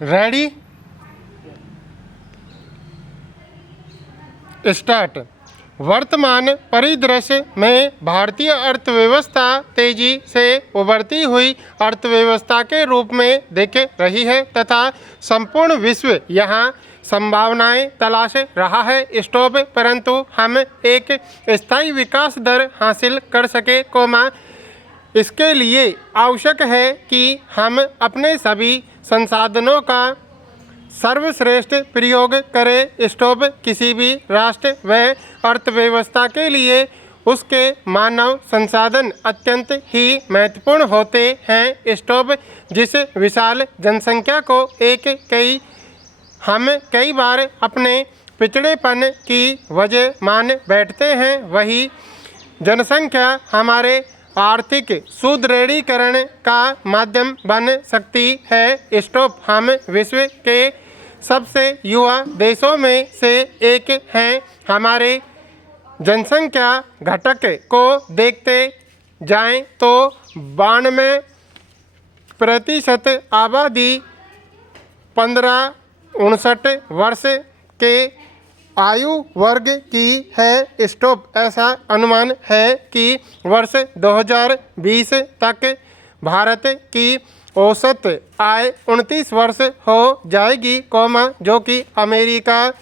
Ready start. वर्तमान परिदृश्य में भारतीय अर्थव्यवस्था तेजी से उभरती हुई अर्थव्यवस्था के रूप में दिख रही है तथा संपूर्ण विश्व यहाँ संभावनाएं तलाश रहा है। स्टॉप। परंतु हम एक स्थायी विकास दर हासिल कर सके इसके लिए आवश्यक है कि हम अपने सभी संसाधनों का सर्वश्रेष्ठ प्रयोग करें। स्टॉप। किसी भी राष्ट्र व अर्थव्यवस्था के लिए उसके मानव संसाधन अत्यंत ही महत्वपूर्ण होते हैं। स्टॉप। जिस विशाल जनसंख्या को हम कई बार अपने पिछड़ेपन की वजह मान बैठते हैं, वही जनसंख्या हमारे आर्थिक सुदृढ़ीकरण का माध्यम बन सकती है। स्टॉप। हम विश्व के सबसे युवा देशों में से एक हैं। हमारे जनसंख्या घटक को देखते जाएं तो 92% आबादी 15-59 वर्ष के आयु वर्ग की है। स्टॉप। ऐसा अनुमान है कि वर्ष 2020 तक भारत की औसत आय 29 वर्ष हो जाएगी, जो कि अमेरिका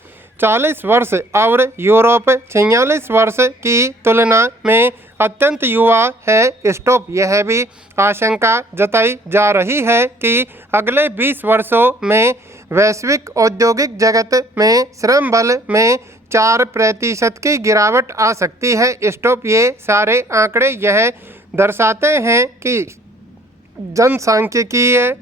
40 वर्ष और यूरोप 46 वर्ष की तुलना में अत्यंत युवा है। स्टॉप। यह भी आशंका जताई जा रही है कि अगले 20 वर्षों में वैश्विक औद्योगिक जगत में श्रम बल में 4% की गिरावट आ सकती है। स्टॉप। ये सारे आंकड़े यह दर्शाते हैं कि जनसांख्यिकीय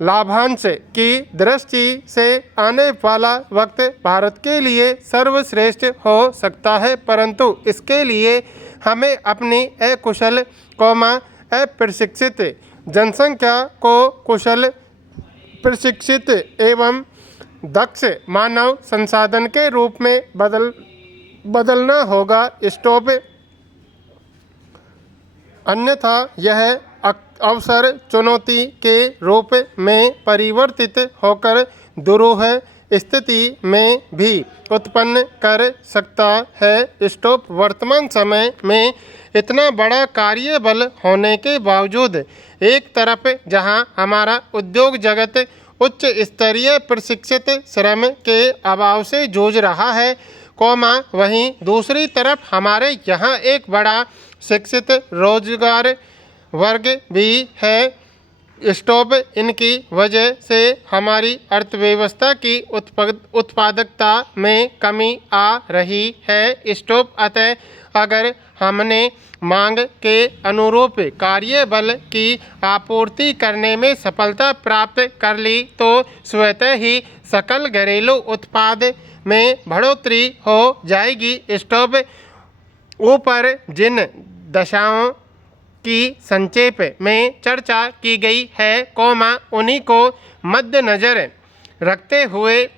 लाभांश की दृष्टि से आने वाला वक्त भारत के लिए सर्वश्रेष्ठ हो सकता है, परंतु इसके लिए हमें अपनी अकुशल अप्रशिक्षित जनसंख्या को कुशल, प्रशिक्षित एवं दक्ष मानव संसाधन के रूप में बदलना होगा। स्टॉप। अन्यथा यह अवसर चुनौती के रूप में परिवर्तित होकर दुरूह स्थिति में भी उत्पन्न कर सकता है। स्टॉप। वर्तमान समय में इतना बड़ा कार्यबल होने के बावजूद एक तरफ जहां हमारा उद्योग जगत उच्च स्तरीय प्रशिक्षित श्रम के अभाव से जूझ रहा है, वहीं दूसरी तरफ हमारे यहाँ एक बड़ा शिक्षित रोजगार वर्ग भी है। स्टॉप। इनकी वजह से हमारी अर्थव्यवस्था की उत्पादकता में कमी आ रही है। स्टॉप। अतः अगर हमने मांग के अनुरूप कार्यबल की आपूर्ति करने में सफलता प्राप्त कर ली तो स्वतः ही सकल घरेलू उत्पाद में बढ़ोतरी हो जाएगी। स्टॉप। ऊपर जिन दशाओं की संक्षेप में चर्चा की गई है, उन्हीं को मद्देनजर रखते हुए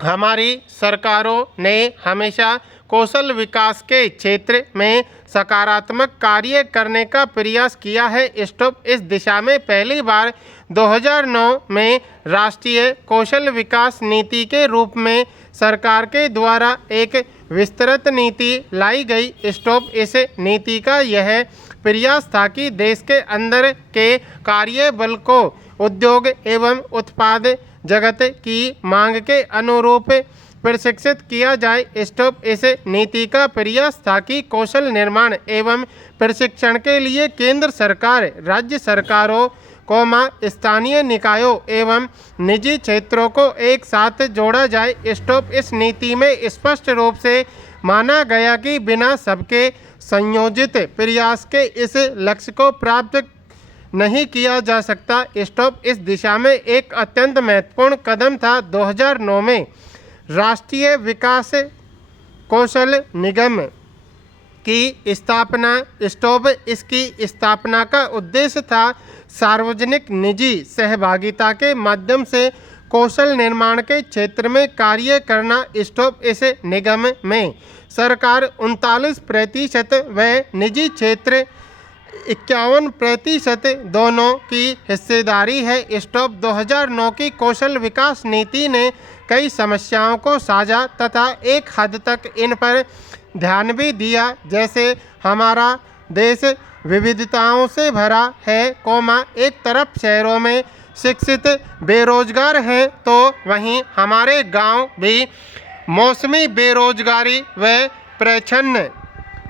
हमारी सरकारों ने हमेशा कौशल विकास के क्षेत्र में सकारात्मक कार्य करने का प्रयास किया है। स्टॉप। इस दिशा में पहली बार 2009 में राष्ट्रीय कौशल विकास नीति के रूप में सरकार के द्वारा एक विस्तृत नीति लाई गई। स्टॉप। इस नीति का यह प्रयास था कि देश के अंदर के कार्यबल को उद्योग एवं उत्पाद जगत की मांग के अनुरूप प्रशिक्षित किया जाए। स्टॉप। इस नीति का प्रयास था कि कौशल निर्माण एवं प्रशिक्षण के लिए केंद्र सरकार, राज्य सरकारों, स्थानीय निकायों एवं निजी क्षेत्रों को एक साथ जोड़ा जाए। स्टॉप। इस नीति में स्पष्ट रूप से माना गया कि बिना सबके संयोजित प्रयास के इस लक्ष्य को प्राप्त नहीं किया जा सकता। स्टॉप। इस दिशा में एक अत्यंत महत्वपूर्ण कदम था 2009 में राष्ट्रीय विकास कौशल निगम की स्थापना। स्टॉप। इसकी स्थापना का उद्देश्य था सार्वजनिक निजी सहभागिता के माध्यम से कौशल निर्माण के क्षेत्र में कार्य करना। स्टॉप। इस निगम में सरकार 39% व निजी क्षेत्र 51% दोनों की हिस्सेदारी है। स्टॉप 2009 की कौशल विकास नीति ने कई समस्याओं को साझा तथा एक हद तक इन पर ध्यान भी दिया, जैसे हमारा देश विविधताओं से भरा है, एक तरफ शहरों में शिक्षित बेरोजगार हैं तो वहीं हमारे गांव भी मौसमी बेरोजगारी व प्रच्छन्न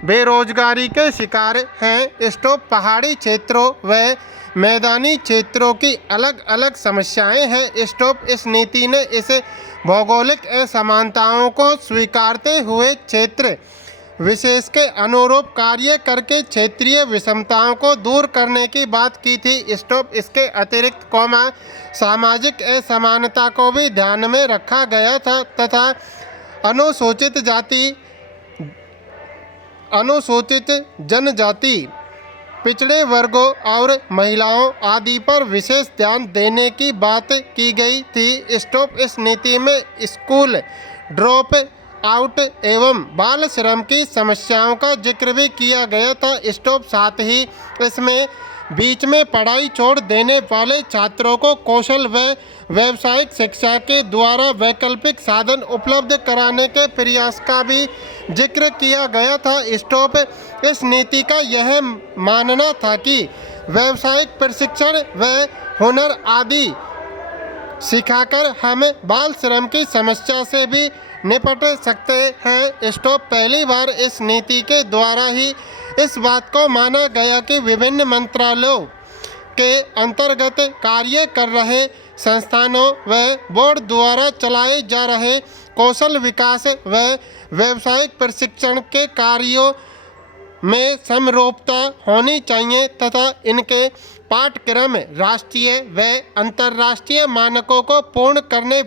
बेरोजगारी के शिकार हैं। स्टॉप पहाड़ी क्षेत्रों व मैदानी क्षेत्रों की अलग अलग समस्याएं हैं। स्टॉप इस नीति ने इस भौगोलिक असमानताओं को स्वीकारते हुए क्षेत्र विशेष के अनुरूप कार्य करके क्षेत्रीय विषमताओं को दूर करने की बात की थी। स्टॉप इसके अतिरिक्त सामाजिक असमानता को भी ध्यान में रखा गया था तथा अनुसूचित जाति, अनुसूचित जनजाति, पिछड़े वर्गों और महिलाओं आदि पर विशेष ध्यान देने की बात की गई थी। स्टॉप इस नीति में स्कूल ड्रॉप आउट एवं बाल श्रम की समस्याओं का जिक्र भी किया गया था। स्टॉप साथ ही इसमें बीच में पढ़ाई छोड़ देने वाले छात्रों को कौशल व व्यावसायिक शिक्षा के द्वारा वैकल्पिक साधन उपलब्ध कराने के प्रयास का भी जिक्र किया गया था। स्टॉप इस नीति का यह मानना था कि व्यावसायिक प्रशिक्षण व हुनर आदि सिखाकर हम बाल श्रम की समस्या से भी निपट सकते हैं। स्टॉप पहली बार इस नीति के द्वारा ही इस बात को माना गया कि विभिन्न मंत्रालयों के अंतर्गत कार्य कर रहे संस्थानों व बोर्ड द्वारा चलाए जा रहे कौशल विकास व व्यावसायिक प्रशिक्षण के कार्यों में समरूपता होनी चाहिए तथा इनके पाठ्यक्रम राष्ट्रीय व अंतर्राष्ट्रीय मानकों को पूर्ण करने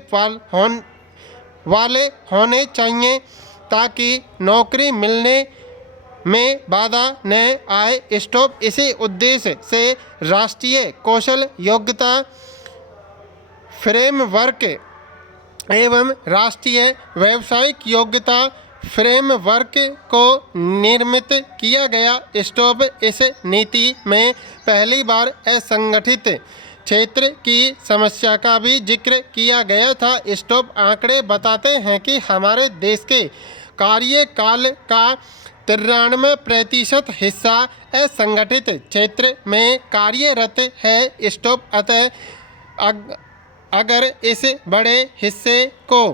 वाले होने चाहिए ताकि नौकरी मिलने में बाधा न आए। स्टॉप इसी उद्देश्य से राष्ट्रीय कौशल योग्यता फ्रेमवर्क एवं राष्ट्रीय व्यावसायिक योग्यता फ्रेमवर्क को निर्मित किया गया। स्टॉप इस नीति में पहली बार असंगठित क्षेत्र की समस्या का भी जिक्र किया गया था। स्टॉप आंकड़े बताते हैं कि हमारे देश के कार्यकाल का 93% हिस्सा असंगठित क्षेत्र में कार्यरत है। स्टॉप अतः अगर इस बड़े हिस्से को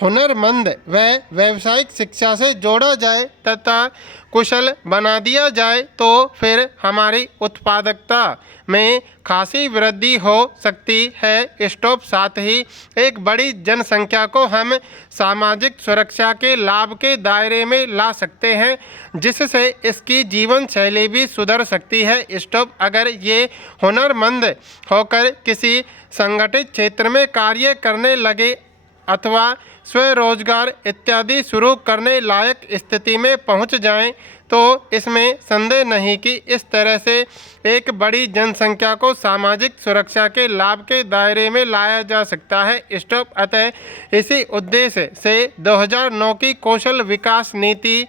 हुनरमंद व व्यावसायिक शिक्षा से जोड़ा जाए तथा कुशल बना दिया जाए तो फिर हमारी उत्पादकता में खासी वृद्धि हो सकती है। स्टॉप साथ ही एक बड़ी जनसंख्या को हम सामाजिक सुरक्षा के लाभ के दायरे में ला सकते हैं जिससे इसकी जीवन शैली भी सुधर सकती है। स्टॉप अगर ये हुनरमंद होकर किसी संगठित क्षेत्र में कार्य करने लगे अथवा स्वरोजगार इत्यादि शुरू करने लायक स्थिति में पहुंच जाएं तो इसमें संदेह नहीं कि इस तरह से एक बड़ी जनसंख्या को सामाजिक सुरक्षा के लाभ के दायरे में लाया जा सकता है। स्टॉप अतः इसी उद्देश्य से 2009 की कौशल विकास नीति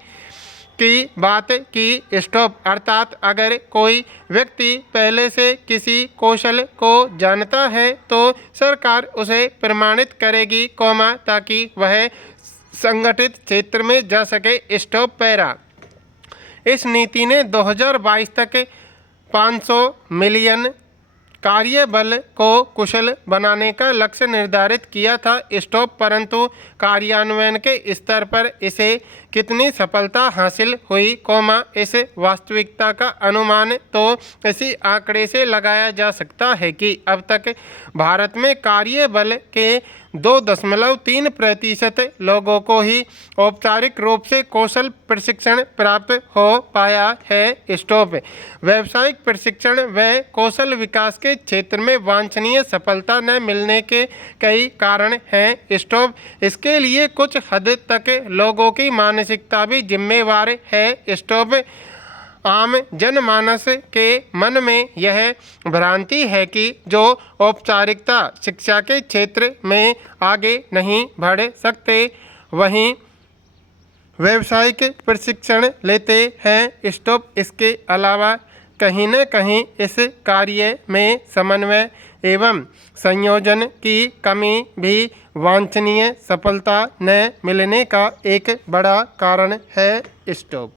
की बात की। स्टॉप अर्थात अगर कोई व्यक्ति पहले से किसी कौशल को जानता है तो सरकार उसे प्रमाणित करेगी ताकि वह संगठित क्षेत्र में जा सके। स्टॉप पैरा इस नीति ने 2022 तक 500 मिलियन कार्यबल को कुशल बनाने का लक्ष्य निर्धारित किया था। स्टॉप परंतु कार्यान्वयन के स्तर पर इसे कितनी सफलता हासिल हुई इस वास्तविकता का अनुमान तो इसी आंकड़े से लगाया जा सकता है कि अब तक भारत में कार्यबल के 2.3% लोगों को ही औपचारिक रूप से कौशल प्रशिक्षण प्राप्त हो पाया है। स्टॉप व्यावसायिक प्रशिक्षण व कौशल विकास के क्षेत्र में वांछनीय सफलता न मिलने के कई कारण हैं। स्टॉप इसके लिए कुछ हद तक लोगों की मानसिकता भी जिम्मेवार है। स्टॉप आम जनमानस के मन में यह भ्रांति है कि जो औपचारिकता शिक्षा के क्षेत्र में आगे नहीं बढ़ सकते वहीं व्यावसायिक प्रशिक्षण लेते हैं। स्टॉप इसके अलावा कहीं न कहीं इस कार्य में समन्वय एवं संयोजन की कमी भी वांछनीय सफलता न मिलने का एक बड़ा कारण है। स्टॉप।